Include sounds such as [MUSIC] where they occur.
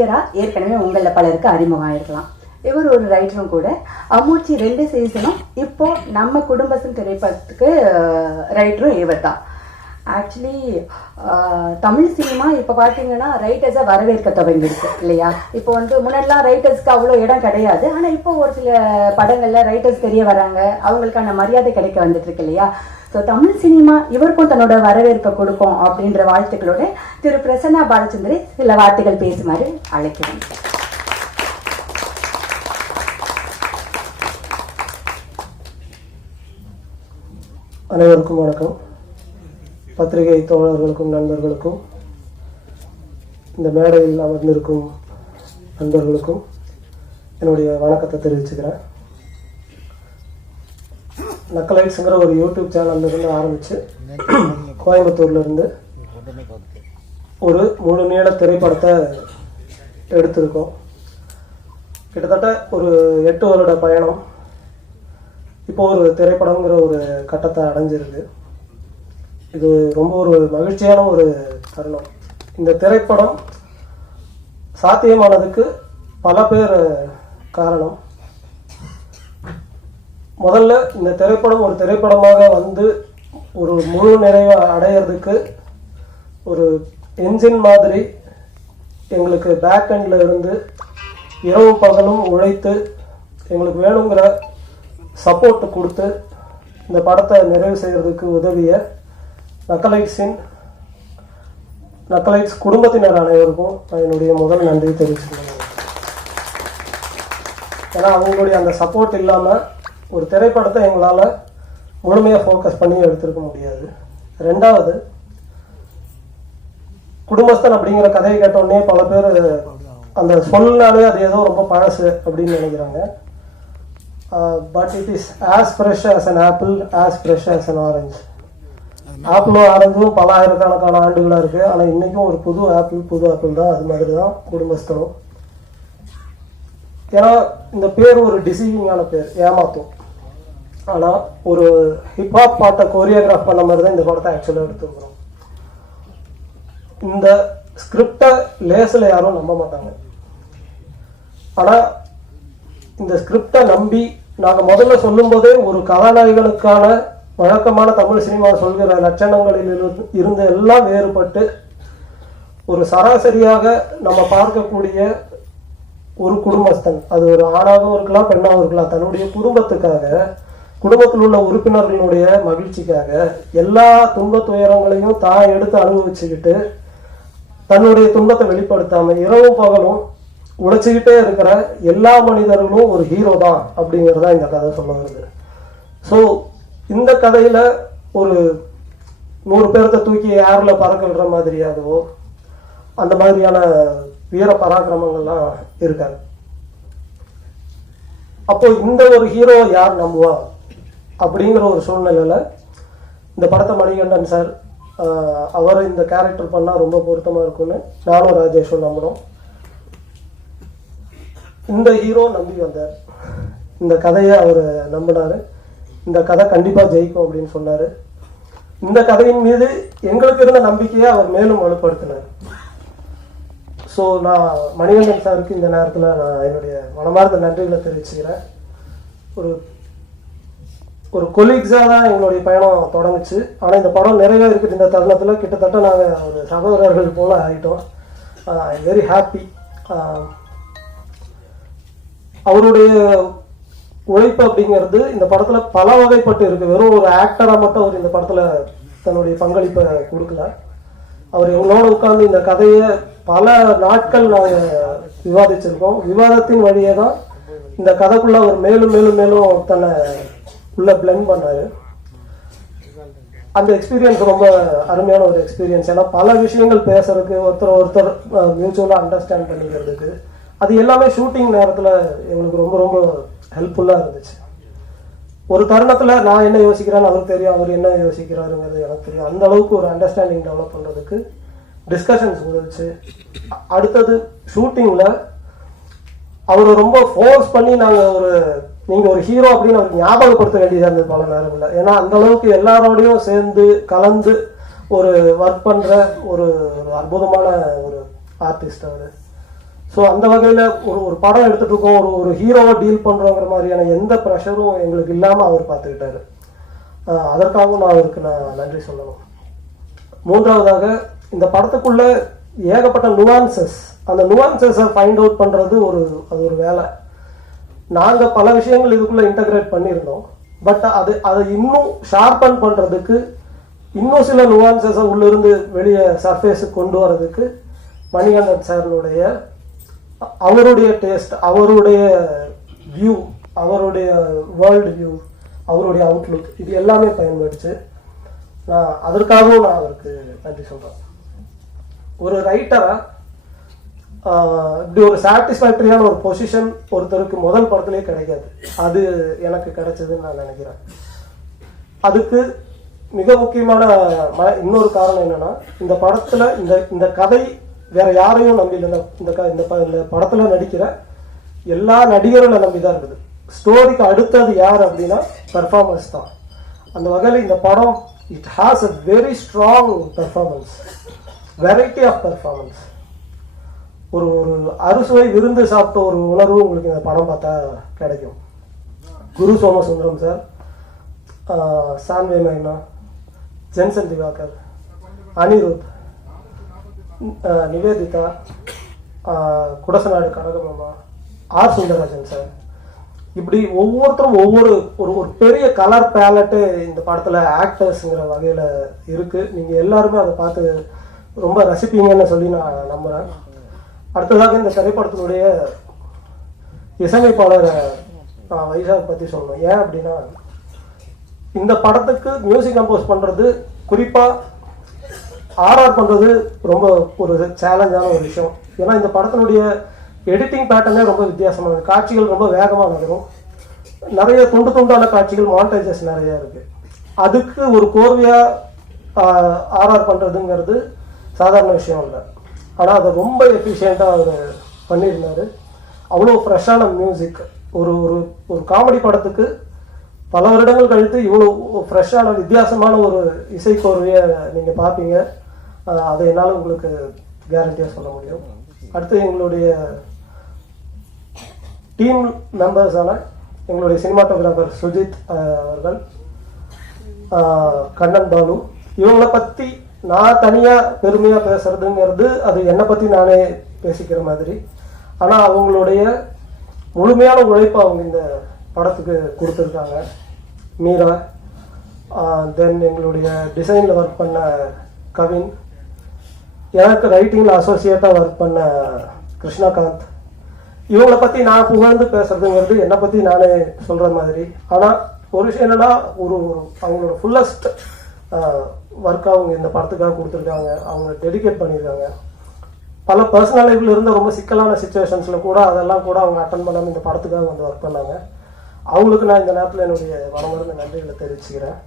நடிகராக ஏற்கனவே உங்களில் பலருக்கு அறிமுகம் ஆயிருக்கலாம் இவர் ஒரு ரைட்டரும் கூட. அமூச்சி ரெண்டு சீசனும் இப்போ நம்ம குடும்பத்தின் திரைப்படத்துக்கு ரைட்டரும் இவர் தான் ஆக்சுவலி தமிழ் சினிமா இப்போ பார்த்தீங்கன்னா ரைட்டர்ஸை வரவேற்க தொடங்கிடுச்சு இல்லையா? இப்போ வந்து முன்னாடிலாம் ரைட்டர்ஸ்க்கு அவ்வளோ இடம் கிடையாது. ஆனால் இப்போ ஒரு சில படங்களில் ரைட்டர்ஸ் தெரிய வராங்க. அவங்களுக்கான மரியாதை கிடைக்க வந்துட்டு இருக்கு இல்லையா? ஸோ தமிழ் சினிமா இவருக்கும் தன்னோட வரவேற்பை கொடுக்கும் அப்படின்ற வாழ்த்துக்களோட திரு பிரசன்னா பாலச்சந்திரி சில வார்த்தைகள் பேசுமாறு அழைக்கிறேன். அனைவருக்கும் வணக்கம். பத்திரிகை தோழர்களுக்கும் நண்பர்களுக்கும் இந்த மேடையில் அமர்ந்திருக்கும் நண்பர்களுக்கும் என்னுடைய வணக்கத்தை தெரிவிச்சுக்கிறேன். நக்கலைட்ஸுங்கிற ஒரு யூடியூப் சேனல்ல இருந்து ஆரம்பித்து [COUGHS] கோயம்புத்தூர்ல இருந்து ஒரு முழு நீள திரைப்படத்தை எடுத்திருக்கோம். கிட்டத்தட்ட ஒரு எட்டு வருட பயணம். இப்போ ஒரு திரைப்படங்கிற ஒரு கட்டத்தை அடைஞ்சிருக்கு. இது ரொம்ப ஒரு மகிழ்ச்சியான ஒரு தருணம். இந்த திரைப்படம் சாத்தியமானதுக்கு பல பேர் காரணம். முதல்ல இந்த திரைப்படம் ஒரு திரைப்படமாக வந்து ஒரு முழு நிறைவை அடையிறதுக்கு ஒரு என்ஜின் மாதிரி எங்களுக்கு பேக் எண்டில் இருந்து இரவும் பகலும் உழைத்து எங்களுக்கு வேணுங்கிற சப்போர்ட் கொடுத்து இந்த படத்தை நிறைவு செய்கிறதுக்கு உதவிய நக்கலைட்ஸின் நக்கலைட்ஸ் குடும்பத்தினர் அனைவருக்கும் என்னுடைய முதல் நன்றி தெரிவிச்சுக்கிறேன். ஏன்னா அவங்களுடைய அந்த சப்போர்ட் இல்லாமல் ஒரு திரைப்படத்தை எங்களால் முழுமையாக ஃபோக்கஸ் பண்ணி எடுத்திருக்க முடியாது. ரெண்டாவது குடும்பஸ்தன் அப்படிங்கிற கதையை கேட்டோடனே பல பேர் அந்த சொன்னாலே அது ஏதோ ரொம்ப பழசு அப்படின்னு நினைக்கிறாங்க. But it is as fresh as an apple as fresh as an orange ஆப்பிளும் ஆரஞ்சும் பல ஆயிரக்கணக்கான ஆண்டுகளாக இருக்குது ஆனால் இன்றைக்கும் ஒரு புது ஆப்பிள் புது ஆப்பிள் தான். அது மாதிரி தான் குடும்பஸ்தனம். ஏன்னா இந்த பேர் ஒரு டிசீவிங்கான பேர் ஏமாத்தும். ஆனால் ஒரு ஹிப்ஹாப் பாட்டை கோரியோகிராஃப் பண்ண மாதிரி தான் இந்த படத்தை ஆக்சுவலாக எடுத்துக்கிறோம் இந்த ஸ்கிரிப்டை லேசில் யாரும் நம்ப மாட்டாங்க. ஆனால் இந்த ஸ்கிரிப்டை நம்பி நாங்கள் முதல்ல சொல்லும்போதே ஒரு கதாநாயகனுக்கான வழக்கமான தமிழ் சினிமா சொல்கிற லட்சணங்களில் இருந்து- இருந்து எல்லாம் வேறுபட்டு ஒரு சராசரியாக நம்ம பார்க்கக்கூடிய ஒரு குடும்பஸ்தன் அது ஒரு ஆணாகவும் இருக்கலாம் பெண்ணாகவும் இருக்கலாம் தன்னுடைய குடும்பத்துக்காக குடும்பத்தில் உள்ள உறுப்பினர்களுடைய மகிழ்ச்சிக்காக எல்லா துன்ப துயரங்களையும் தான் எடுத்து அனுபவிச்சுக்கிட்டு தன்னுடைய துன்பத்தை வெளிப்படுத்தாம இரவும் பகலும் உழைச்சிக்கிட்டே இருக்கிற எல்லா மனிதர்களும் ஒரு ஹீரோ தான் அப்படிங்கிறதா இந்த கதை சொல்ல வருது. ஸோ இந்த கதையில ஒரு நூறு பேர்த்த தூக்கி ஏர்ல பறக்க விடுற மாதிரியாகவோ அந்த மாதிரியான வீர பராக்கிரமங்கள்லாம் இருக்காது. அப்போ இந்த ஒரு ஹீரோ யார் நம்புவா? அப்படிங்கிற ஒரு சூழ்நிலையில் இந்த படத்தை மணிகண்டன் சார் அவர் இந்த கேரக்டர் பண்ணால் ரொம்ப பொருத்தமாக இருக்கும்னு நானும் ராஜேஷும் நம்புகிறோம் இந்த ஹீரோ நம்பி வந்தார். இந்த கதையை அவர் நம்பினாரு. இந்த கதை கண்டிப்பாக ஜெயிக்கும் அப்படின்னு சொன்னார். இந்த கதையின் மீது எங்களுக்கு இருந்த நம்பிக்கையை அவர் மேலும் வலுப்படுத்தினார். ஸோ நான் மணிகண்டன் சாருக்கு இந்த நேரத்தில் நான் என்னுடைய மனமார்ந்த நன்றிகளை தெரிவிச்சுக்கிறேன். ஒரு ஒரு கொலீக்ஸாக தான் எங்களுடைய பயணம் தொடங்குச்சு. ஆனால் இந்த படம் நிறைவேறிக்கிட்டு இந்த தருணத்தில் கிட்டத்தட்ட நாங்கள் ஒரு சகோதரர்கள் போல ஆகிட்டோம் வெரி ஹாப்பி அவருடைய உழைப்பு அப்படிங்கிறது இந்த படத்தில் பல வகைப்பட்டு இருக்கு. வெறும் ஒரு ஆக்டராக மட்டும் அவர் இந்த படத்தில் தன்னுடைய பங்களிப்பை கொடுக்கல. அவர் எங்களோட உட்கார்ந்து இந்த கதையை பல நாட்கள் நாங்கள் விவாதிச்சிருக்கோம். விவாதத்தின் வழியே தான் இந்த கதைக்குள்ள அவர் மேலும் மேலும் மேலும் தன்னை உள்ள பிளெண்ட் பண்ணாரு. அந்த எக்ஸ்பீரியன்ஸ் ரொம்ப அருமையான ஒரு எக்ஸ்பீரியன்ஸ் ஏன்னா பல விஷயங்கள் பேசுறதுக்கு ஒருத்தர் ஒருத்தர் மியூச்சுவலாக அண்டர்ஸ்டாண்ட் பண்ணிக்கிறதுக்கு அது எல்லாமே ஷூட்டிங் நேரத்தில் எங்களுக்கு ரொம்ப ரொம்ப ஹெல்ப்ஃபுல்லாக இருந்துச்சு. ஒரு தருணத்தில் நான் என்ன யோசிக்கிறேன்னு அவருக்கு தெரியும் அவர் என்ன யோசிக்கிறாருங்கிறது எனக்கு தெரியும். அந்த அளவுக்கு ஒரு அண்டர்ஸ்டாண்டிங் டெவலப் பண்ணுறதுக்கு டிஸ்கஷன்ஸ் உதவிச்சு. அடுத்தது ஷூட்டிங்கில் அவரை ரொம்ப ஃபோர்ஸ் பண்ணி நாங்கள் ஒரு நீங்கள் ஒரு ஹீரோ அப்படின்னு அவருக்கு ஞாபகப்படுத்த வேண்டியதாக இருந்தது பல நேரங்களில் ஏன்னா அந்த அளவுக்கு எல்லாரோடையும் சேர்ந்து கலந்து ஒரு ஒர்க் பண்ணுற ஒரு ஒரு அற்புதமான ஒரு ஆர்டிஸ்ட் அவர். ஸோ அந்த வகையில் ஒரு ஒரு படம் எடுத்துட்டு இருக்கோம் ஒரு ஒரு ஹீரோவை டீல் பண்ணுறோங்கிற மாதிரியான எந்த ப்ரெஷரும் எங்களுக்கு இல்லாமல் அவர் பார்த்துக்கிட்டாரு. அதற்காகவும் நான் அவருக்கு நான் நன்றி சொல்லணும். மூன்றாவதாக இந்த படத்துக்குள்ளே ஏகப்பட்ட நுவான்சஸ் அந்த நுவான்சஸை ஃபைண்ட் அவுட் பண்ணுறது ஒரு அது ஒரு வேலை. நாங்கள் பல விஷயங்கள் இதுக்குள்ளே இன்டகிரேட் பண்ணியிருந்தோம். பட் அது அதை இன்னும் ஷார்பன் பண்ணுறதுக்கு இன்னும் சில நுவான்சஸை உள்ளிருந்து வெளியே சர்ஃபேஸுக்கு கொண்டு வரதுக்கு மணிகண்டன் சார்களுடைய அவருடைய டேஸ்ட் அவருடைய வியூ அவருடைய வேர்ல்டு வியூ அவருடைய அவுட்லுக் இது எல்லாமே பயன்படுச்சு. நான் அதற்காகவும் நான் அவருக்கு நன்றி சொல்கிறேன் ஒரு ரைட்டராக இப்படி ஒரு சாட்டிஸ்ஃபேக்டரியான ஒரு பொசிஷன் ஒருத்தருக்கு முதல் படத்திலே கிடைக்காது. அது எனக்கு கிடைச்சதுன்னு நான் நினைக்கிறேன். அதுக்கு மிக முக்கியமான ம- இன்னொரு காரணம் என்னன்னா இந்த படத்துல இந்த இந்த கதை வேற யாரையும் நம்பி இல்லை. இந்த இந்த க- இந்த ப- இந்த படத்துல நடிக்கிற எல்லா நடிகர்களை நம்பி தான் இருக்குது. ஸ்டோரிக்கு அடுத்தது யார் அப்படின்னா பெர்ஃபார்மன்ஸ் தான். அந்த வகையில் இந்த படம் it has a very strong performance variety of performance ஒரு ஒரு அறுசுவை விருந்து சாப்பிட்ட ஒரு உணர்வு உங்களுக்கு இந்த படம் பார்த்தா கிடைக்கும். குரு சோமசுந்தரம் சார் சான்வே மைனா Jensen Diwakar Anirudh Nivedita குடசநாடு கனகமாமா R Sundararajan sir. இப்படி ஒவ்வொருத்தரும் ஒவ்வொரு ஒரு ஒரு பெரிய கலர் பேலட்டு இந்த படத்தில் ஆக்டர்ஸுங்கிற வகையில் இருக்குது நீங்கள் எல்லாருமே அதை பார்த்து ரொம்ப ரசிப்பீங்கன்னு சொல்லி நான் நம்புகிறேன் அடுத்ததாக இந்த திரைப்படத்தினுடைய இசையமைப்பாளர் நான் வைசாக் பற்றி சொல்லணும். ஏன் அப்படின்னா இந்த படத்துக்கு மியூசிக் கம்போஸ் பண்ணுறது குறிப்பாக ஆர்ஆர் பண்ணுறது ரொம்ப ஒரு சேலஞ்சான ஒரு விஷயம். ஏன்னா இந்த படத்தினுடைய எடிட்டிங் பேட்டர்னே ரொம்ப வித்தியாசமானது காட்சிகள் ரொம்ப வேகமாக நகரும். நிறைய துண்டு துண்டான காட்சிகள் மானிட்டைசேஷன் நிறையா இருக்குது அதுக்கு ஒரு கோர்வையாக ஆர்ஆர் பண்ணுறதுங்கிறது சாதாரண விஷயம் இல்லை. ஆனால் அதை ரொம்ப எஃபிஷியண்ட்டாக அவர் பண்ணியிருந்தாரு. அவ்வளோ ஃப்ரெஷ்ஷான மியூசிக் ஒரு ஒரு ஒரு காமெடி படத்துக்கு பல வருடங்கள் கழித்து இவ்வளோ ஃப்ரெஷ்ஷான வித்தியாசமான ஒரு இசைக்கோர்வையை நீங்கள் பார்ப்பீங்க. அதை என்னால் உங்களுக்கு கேரண்டியாக சொல்ல முடியும். அடுத்து எங்களுடைய டீம் மெம்பர்ஸான எங்களுடைய சினிமாட்டோகிராஃபர் சுஜித் அவர்கள் கண்ணன் பாலு. இவங்கள பற்றி நான் தனியாக பெருமையாக பேசுறதுங்கிறது அது என்னை பற்றி நானே பேசிக்கிற மாதிரி. ஆனால் அவங்களுடைய முழுமையான உழைப்பு அவங்க இந்த படத்துக்கு கொடுத்துருக்காங்க. மீரா தென் எங்களுடைய டிசைனில் ஒர்க் பண்ண கவின் எனக்கு ரைட்டிங்கில் அசோசியேட்டாக ஒர்க் பண்ண கிருஷ்ணகாந்த். இவங்களை பற்றி நான் புகழ்ந்து பேசுறதுங்கிறது என்னை பற்றி நானே சொல்கிற மாதிரி. ஆனால் ஒரு விஷயம் என்னென்னா ஒரு ஒரு அவங்களோட ஃபுல்லஸ்ட் ஒர்க் அவங்க இந்த படத்துக்காக கொடுத்துருக்காங்க. அவங்க டெடிகேட் பண்ணியிருக்காங்க. பல பர்சனல் லைஃப்ல இருந்த ரொம்ப சிக்கலான சுச்சுவேஷன்ஸில் கூட அதெல்லாம் கூட அவங்க அட்டன் பண்ணாமல் இந்த படத்துக்காக வந்து ஒர்க் பண்ணாங்க. அவங்களுக்கு நான் இந்த நேரத்தில் என்னுடைய வரமருந்து நன்றிகளை தெரிவிச்சுக்கிறேன்.